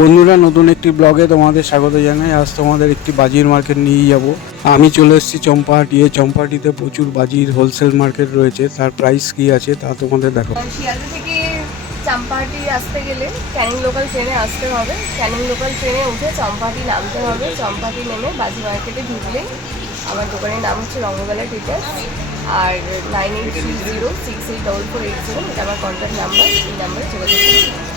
বন্ধুরা, নতুন একটি ব্লগে তোমাদের স্বাগত জানাই। আজ তোমাদের একটি বাজির মার্কেট নিয়ে যাব। আমি চলে এসেছি চম্পাহাটি। এই চম্পাহাটিতে প্রচুর বাজির হোলসেল মার্কেট রয়েছে। তার প্রাইস কি আছে তা তোমাদের দেখো শিয়ালদা চাম্পাহাটি আসতে গেলে ক্যানিং লোকাল ট্রেনে আসতে হবে। ক্যানিং লোকাল ট্রেনে উঠে চম্পাহাটি নামতে হবে। চম্পাহাটি নেমে বাজি মার্কেটে ঢুকলেই আমার দোকানের নাম হচ্ছে রঙ্গবেলা টিটার্স আর nine eight three zero six eight double four eight zero এটা আমার কন্ট্যাক্ট নাম্বার এই নাম্বারে যোগাযোগ করুন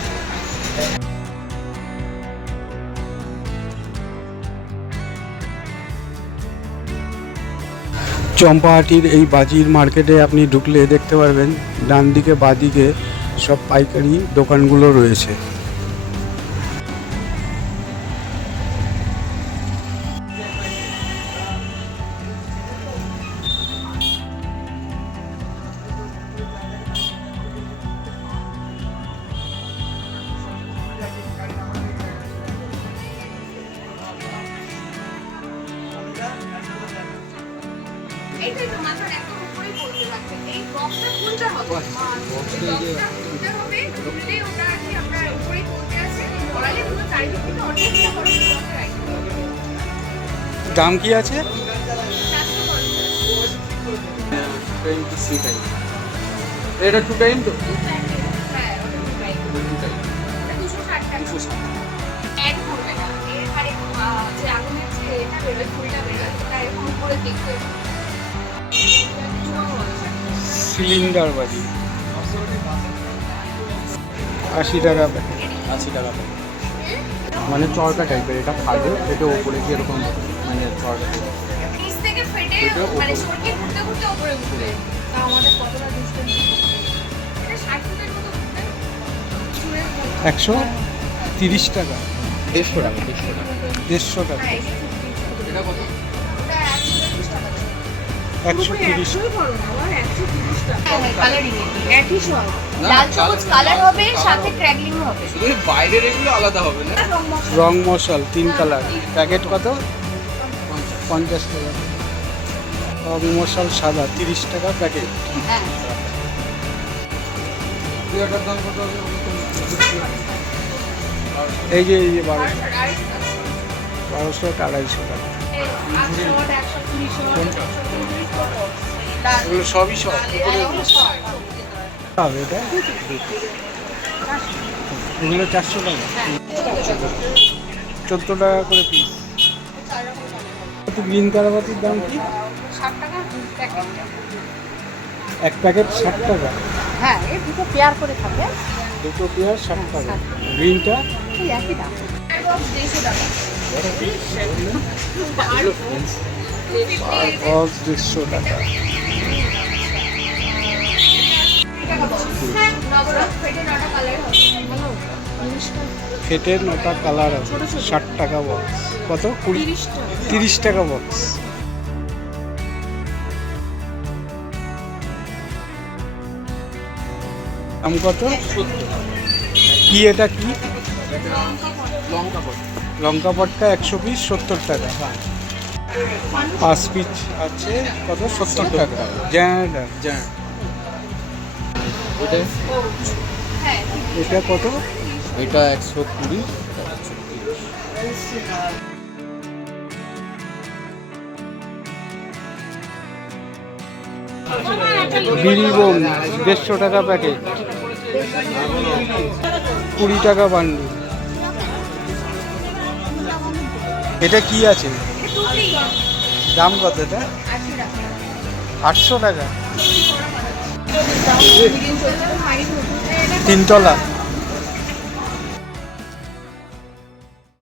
চম্পাহাটির এই বাজির মার্কেটে আপনি ঢুকলে দেখতে পারবেন ডান দিকে বাদিকে সব পাইকারি দোকানগুলো রয়েছে। এইটাই তো মাথার একদম উপরেই পড়তে থাকবে এই বক্সটা খুলতে হবে? বক্সটা খুলতে হবে? খুললে ওটা আর কি আপনার উপরেই পড়তে আছে পড়ালে পুরো চারিদিক থেকে অনেকটা বড় বক্সে দাম কি আছে? এটা টু টাইম তো? হ্যাঁ যে আগুনের যে এটা বেরোয় ফুলটা বেরোয় ওটা এরকম উপরে দেখতে সিলিন্ডার বাজি আশি টাকা আশি টাকা মানে চরকা টাইপের এটা ফাটে এটা ওপরে কি এরকম মানে চরকা মানে একশো তিরিশ টাকা। দেড়শো টাকা দেড়শো টাকা। দেড়শো টাকা। হ্যাঁ এটা কত? একশো তিরিশ। রং মশাল। তিন কালার প্যাকেট কত? পঞ্চাশ। টাকা। রং মশাল সাদা তিরিশ টাকা প্যাকেট হ্যাঁ। এই যে এই যে আর বারোশো আড়াইশো টাকা? এগুলো সবই সব। হবে এটা? এগুলো চারশো টাকা। চোদ্দ টাকা করে পিস গ্রিন কারাবাতির দাম কি? ষাট টাকা প্যাকেট এক প্যাকেট ষাট টাকা। হ্যাঁ এই দুটো পেয়ার করে থাকে। দুটো পেয়ার ষাট টাকা। গ্রিনটা একই দাম। দেড়শো টাকা বক্স দেড়শো টাকা ফেটের নটা কালার আছে, ষাট টাকা বক্স কত? কুড়ি তিরিশ টাকা বক্স দাম কত? কি এটা কি? লঙ্কা লঙ্কা পটকা একশো পিস সত্তর টাকা। পাঁচ পিস আছে কত? সত্তর টাকা। এটা? এটা কত? এটা একশো কুড়ি বিড়ি দেড়শো টাকা প্যাকেট। কুড়ি টাকা বান্ডি এটা কি আছে? দাম কত এটা? আটশো টাকা। তিনতলা।